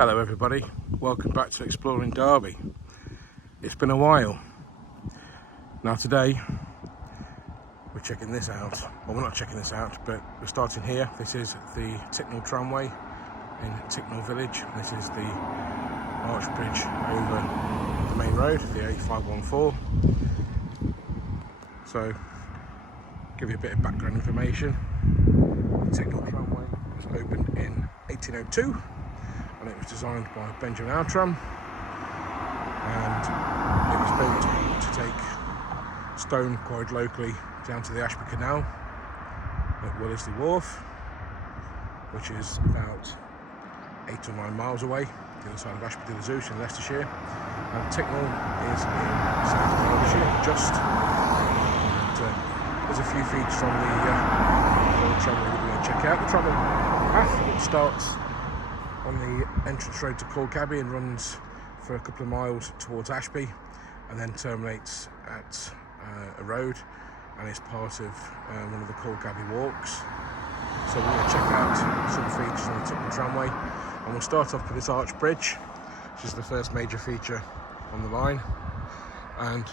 Hello everybody, welcome back to Exploring Derby. It's been a while. Now today we're checking this out. Well, we're not checking this out, but we're starting here. This is the Ticknall Tramway in Ticknall village. This is the arch bridge over the main road, the A514. So, give you a bit of background information. The Ticknall Tramway was opened in 1802. And it was designed by Benjamin Outram, and it was built to take stone quarried locally down to the Ashby Canal at Wellesley Wharf, which is about 8 or 9 miles away, the other side of Ashby in Leicestershire. And Ticknall is in South Derbyshire, just. And there's a few features on the tramway that we're going to check out. The tramway path, which starts on the entrance road to Cork and runs for a couple of miles towards Ashby, and then terminates at a road, and is part of one of the Cork walks. So we're going to check out some features on the Ticknall Tramway, and we'll start off with this arch bridge, which is the first major feature on the line. And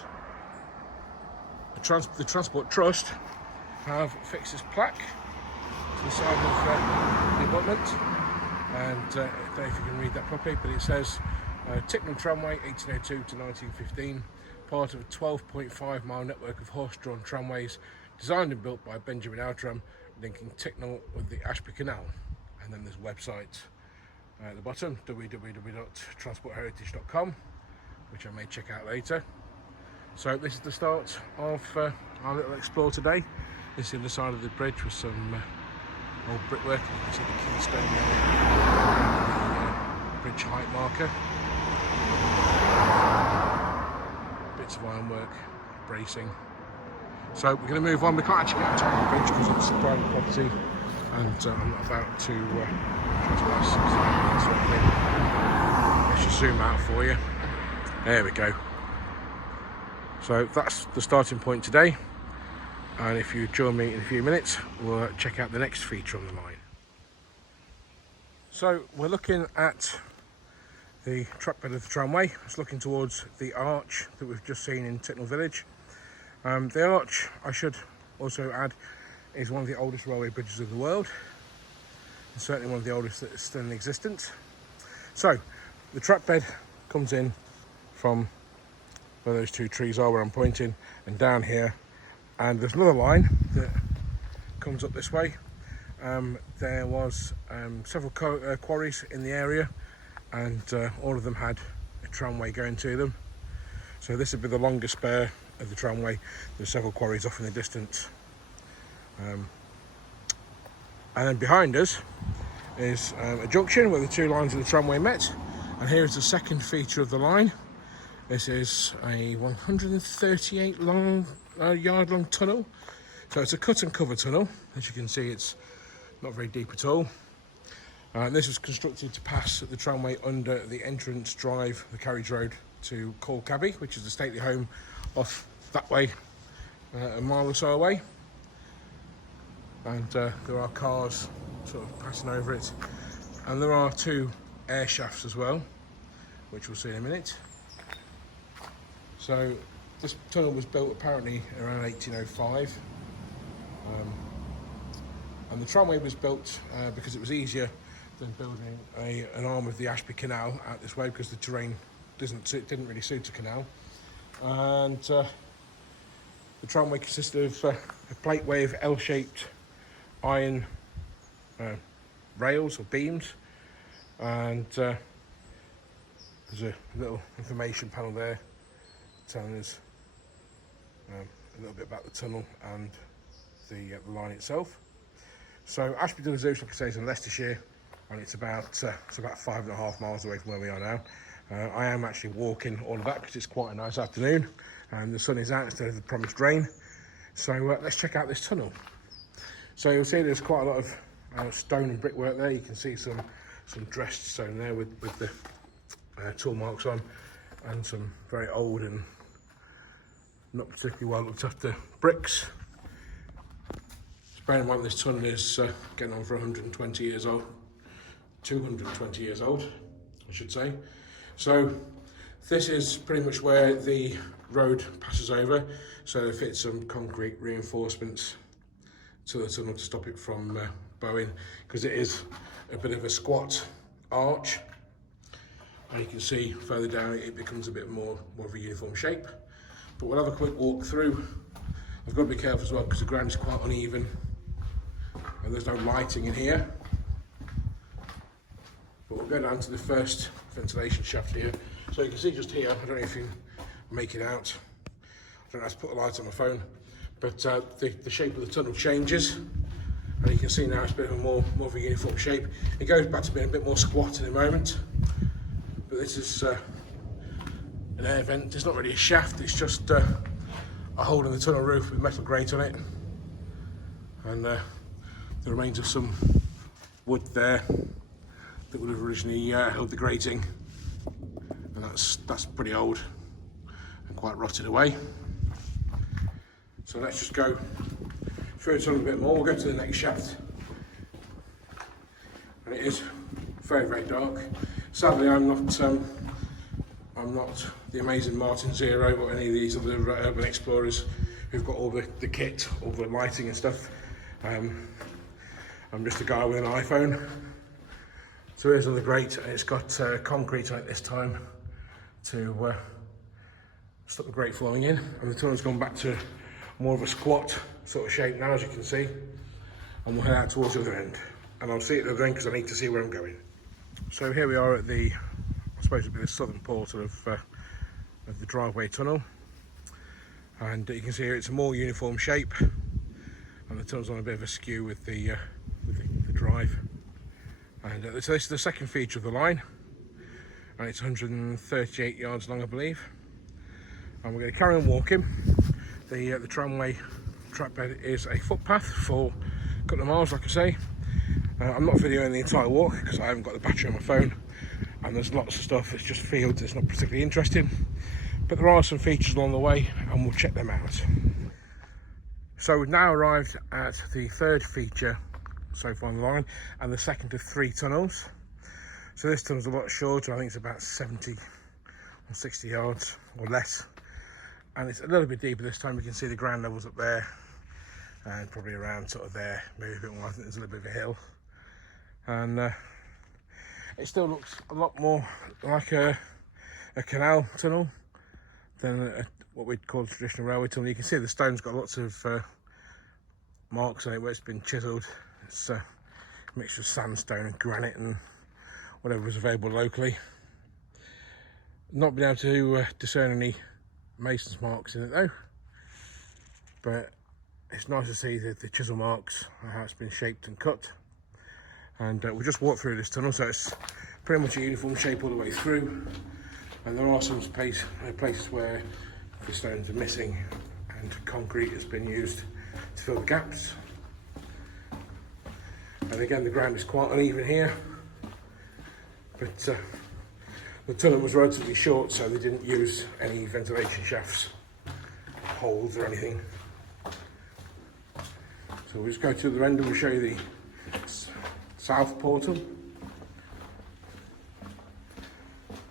the Transport Trust have fixed this plaque to the side of the abutment. And I don't know if you can read that properly, but it says Ticknall Tramway 1802 to 1915, part of a 12.5 mile network of horse-drawn tramways designed and built by Benjamin Outram, linking Ticknall with the Ashby Canal. And then there's a website at the bottom, www.transportheritage.com, which I may check out later. So this is the start of our little explore today. This is the side of the bridge with some old brickwork. You can see the keystone there, the bridge height marker, bits of ironwork, bracing. So we're going to move on. We can't actually get to the bridge because it's private property, and I'm not about to trespass. Let's just zoom out for you. There we go. So that's the starting point today. And if you join me in a few minutes, we'll check out the next feature on the line. So we're looking at the track bed of the tramway. It's looking towards the arch that we've just seen in Ticknall village. The arch, I should also add, is one of the oldest railway bridges of the world. And certainly one of the oldest that is still in existence. So the track bed comes in from where those two trees are, where I'm pointing, and down here. And there's another line that comes up this way. There was several quarries in the area, and all of them had a tramway going to them. So this would be the longest spur of the tramway. There's several quarries off in the distance. And then behind us is a junction where the two lines of the tramway met. And here is the second feature of the line. This is a 138 yard long tunnel. So it's a cut and cover tunnel. As you can see, it's not very deep at all. This was constructed to pass the tramway under the entrance drive, the carriage road to Cork, which is the stately home off that way, a mile or so away. And there are cars sort of passing over it. And there are two air shafts as well, which we'll see in a minute. So this tunnel was built apparently around 1805, and the tramway was built because it was easier than building an arm of the Ashby Canal out this way, because the terrain didn't really suit a canal. And the tramway consisted of a plateway of L-shaped iron rails or beams, and there's a little information panel there telling us a little bit about the tunnel and the line itself. So Ashby like I say, is in Leicestershire, and it's about 5.5 miles away from where we are now. I am actually walking all of that because it's quite a nice afternoon and the sun is out instead of the promised rain. So let's check out this tunnel. So you'll see there's quite a lot of stone and brickwork there. You can see some dressed stone there with the tool marks on, and some very old and not particularly well looked after bricks. Bearing in mind this tunnel is getting on for 120 years old, 220 years old. I should say. So this is pretty much where the road passes over, so they fit some concrete reinforcements to the tunnel to stop it from bowing, because it is a bit of a squat arch, and you can see further down it becomes a bit more of a uniform shape. But we'll have a quick walk through. I've got to be careful as well because the ground is quite uneven and there's no lighting in here. But we'll go down to the first ventilation shaft here. So you can see just here, I don't know if you make it out, I don't know how to put a light on my phone, but the shape of the tunnel changes, and you can see now it's a bit of a more of a uniform shape. It goes back to being a bit more squat in a moment, but this is an air vent. It's not really a shaft, it's just a hole in the tunnel roof with metal grate on it, and the remains of some wood there that would have originally held the grating, and that's pretty old and quite rotted away. So let's just go through the tunnel a bit more. We'll go to the next shaft, and it is very dark. Sadly, I'm not the amazing Martin Zero or any of these other urban explorers who've got all the kit, all the lighting and stuff. I'm just a guy with an iPhone. So here's another grate, and it's got concrete on it this time to stop the grate flowing in, and the tunnel's gone back to more of a squat sort of shape now, as you can see, and we'll head out towards the other end, and I'll see it at the other end because I need to see where I'm going. So here we are at the, I suppose it'd be the southern portal of the driveway tunnel, and you can see here it's a more uniform shape, and the tunnel's on a bit of a skew with the drive. And so this is the second feature of the line, and it's 138 yards long, I believe. And we're going to carry on walking. The tramway track bed is a footpath for a couple of miles, like I say. I'm not videoing the entire walk because I haven't got the battery on my phone, and there's lots of stuff. It's just fields. It's not particularly interesting, but there are some features along the way, and we'll check them out. So we've now arrived at the third feature so far on the line, and the second of 3 tunnels. So this tunnel's a lot shorter. I think it's about 70 or 60 yards or less, and it's a little bit deeper this time. You can see the ground levels up there, and probably around sort of there, maybe a bit more. I think there's a little bit of a hill, and it still looks a lot more like a canal tunnel than what we'd call a traditional railway tunnel. You can see the stone's got lots of marks on it where it's been chiselled. It's a mixture of sandstone and granite and whatever was available locally. Not been able to discern any mason's marks in it though, but it's nice to see the chisel marks, how it's been shaped and cut. And we'll just walk through this tunnel, so it's pretty much a uniform shape all the way through, and there are some places where the stones are missing and concrete has been used to fill the gaps. And again, the ground is quite uneven here, but the tunnel was relatively short, so they didn't use any ventilation shafts, holes or anything. So we'll just go to the end and we'll show you the south portal.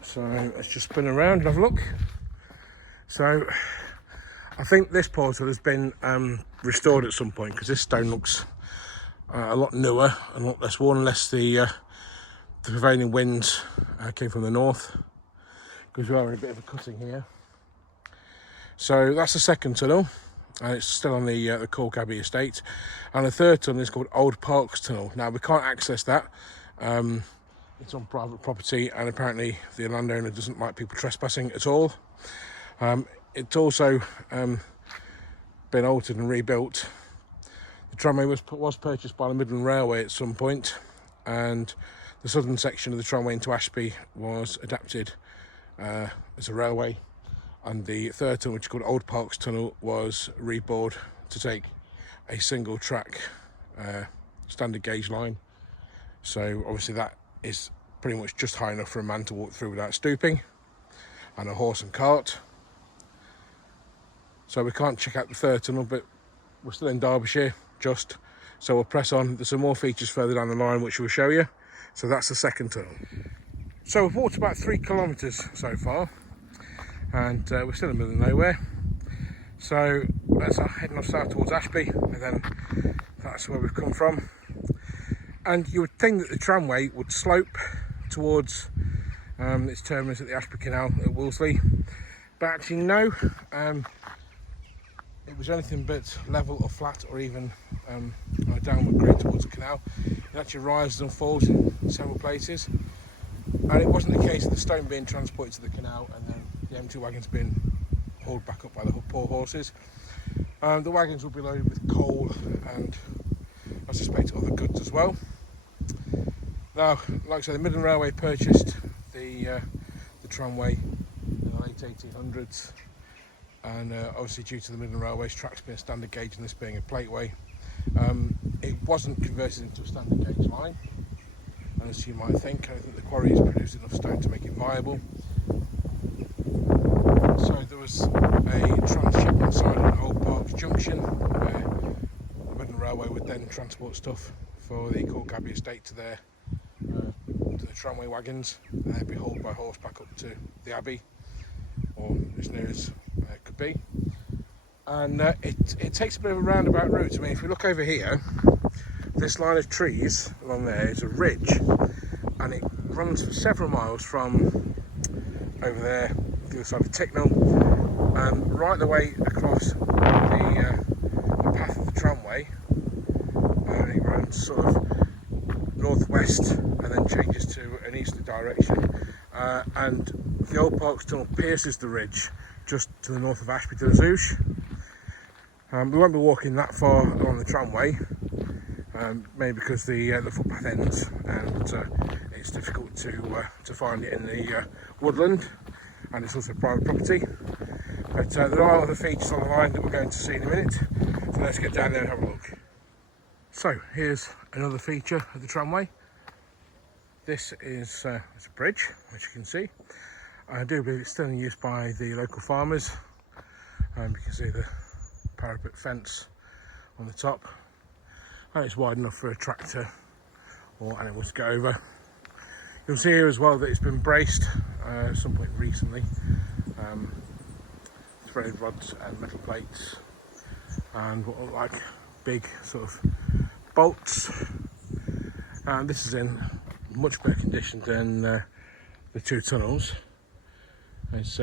So let's just spin around and have a look. So I think this portal has been restored at some point, because this stone looks a lot newer and a lot less worn, unless the prevailing winds came from the north, because we are in a bit of a cutting here. So that's the second tunnel, and it's still on the Cork Abbey estate. And the third tunnel is called Old Parks Tunnel. Now we can't access that. It's on private property, and apparently the landowner doesn't like people trespassing at all. It's also been altered and rebuilt. The tramway was purchased by the Midland Railway at some point, and the southern section of the tramway into Ashby was adapted as a railway, and the third tunnel, which is called Old Parks Tunnel, was rebored to take a single track standard gauge line. So obviously that is pretty much just high enough for a man to walk through without stooping, and a horse and cart. So we can't check out the third tunnel, but we're still in Derbyshire, so we'll press on. There's some more features further down the line which we'll show you. So that's the second tunnel. So we've walked about 3 kilometres so far, and we're still in the middle of nowhere. So that's heading off south towards Ashby, and then that's where we've come from. And you would think that the tramway would slope towards its terminus at the Ashby Canal at Wolseley, but actually no. It was anything but level or flat, or even on a downward grade towards the canal. It actually rises and falls in several places, and it wasn't the case of the stone being transported to the canal and then the empty wagons being hauled back up by the poor horses. The wagons will be loaded with coal and I suspect other goods as well. Now, like I said, the Midland Railway purchased the tramway in the late 1800s, and obviously due to the Midland Railway's tracks being standard gauge and this being a plateway, it wasn't converted into a standard gauge line. And as you might think, I think the quarries produced enough stone to make it viable. So there was a transshipment side at Old Parks Junction, where the Midland Railway would then transport stuff for the Cork Abbey estate to the tramway wagons, and they'd be hauled by horse back up to the Abbey, or as near as it could be. And it takes a bit of a roundabout route. I mean, if we look over here, this line of trees along there is a ridge, and it runs for several miles from over there, the other side of Ticknall, and right the way across the path of the tramway, and it runs sort of northwest and then changes to an easterly direction, and the Old Parks Tunnel pierces the ridge just to the north of Ashby to the Zouche. We won't be walking that far along the tramway, maybe because the footpath ends and it's difficult to find it in the woodland, and it's also private property. But there are other features on the line that we're going to see in a minute, so let's get down there and have a look. So here's another feature of the tramway. This is it's a bridge, which you can see. I do believe it's still in use by the local farmers. You can see the parapet fence on the top, and it's wide enough for a tractor or animals to go over. You'll see here as well that it's been braced at some point recently. Threaded rods and metal plates and what look like big sort of bolts, and this is in much better condition than the 2 tunnels. It's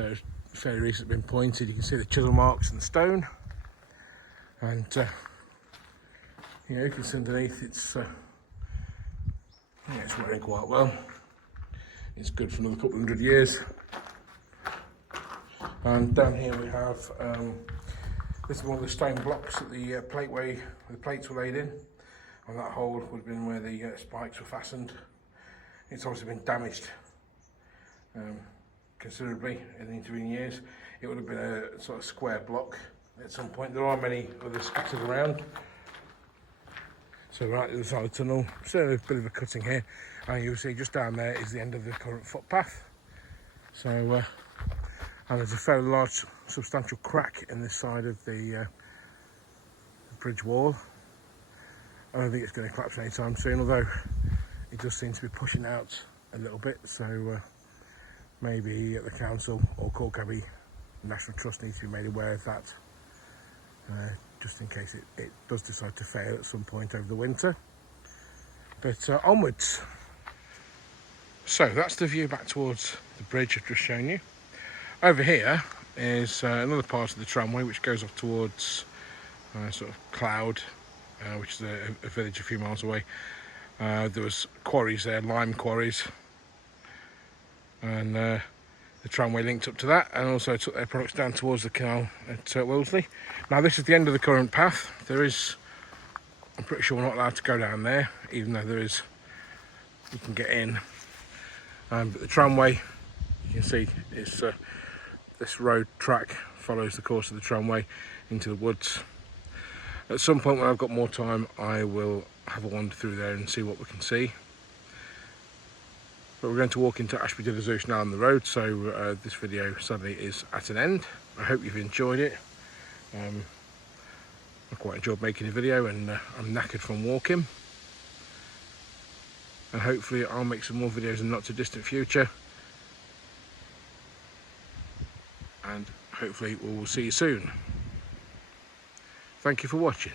fairly recently been pointed. You can see the chisel marks in the stone, and you know, you can see underneath it's it's wearing quite well. It's good for another couple of 100 years. And down here we have this is one of the stone blocks that the plateway, the plates were laid in, and that hole would have been where the spikes were fastened. It's obviously been damaged considerably in the intervening years. It would have been a sort of square block at some point. There are many others scattered around. So right at the side of the tunnel, so a bit of a cutting here, and you'll see just down there is the end of the current footpath. So and there's a fairly large substantial crack in this side of the bridge wall. I don't think it's going to collapse anytime soon, although it does seem to be pushing out a little bit, so maybe the council or Cork Abbey National Trust needs to be made aware of that, just in case it does decide to fail at some point over the winter. But onwards. So that's the view back towards the bridge I've just shown you. Over here is another part of the tramway which goes off towards sort of Cloud, which is a village a few miles away. There was quarries there, lime quarries, and the tramway linked up to that, and also took their products down towards the canal at Wolseley. Now this is the end of the current path. I'm pretty sure we're not allowed to go down there, even though you can get in. But the tramway, you can see, is this road track follows the course of the tramway into the woods. At some point when I've got more time, I will have a wander through there and see what we can see. But we're going to walk into Ashby to the Zouche now on the road, so this video sadly is at an end. I hope you've enjoyed it. I quite enjoyed making a video, and I'm knackered from walking. and hopefully I'll make some more videos in the not too distant future, and hopefully we will see you soon. Thank you for watching.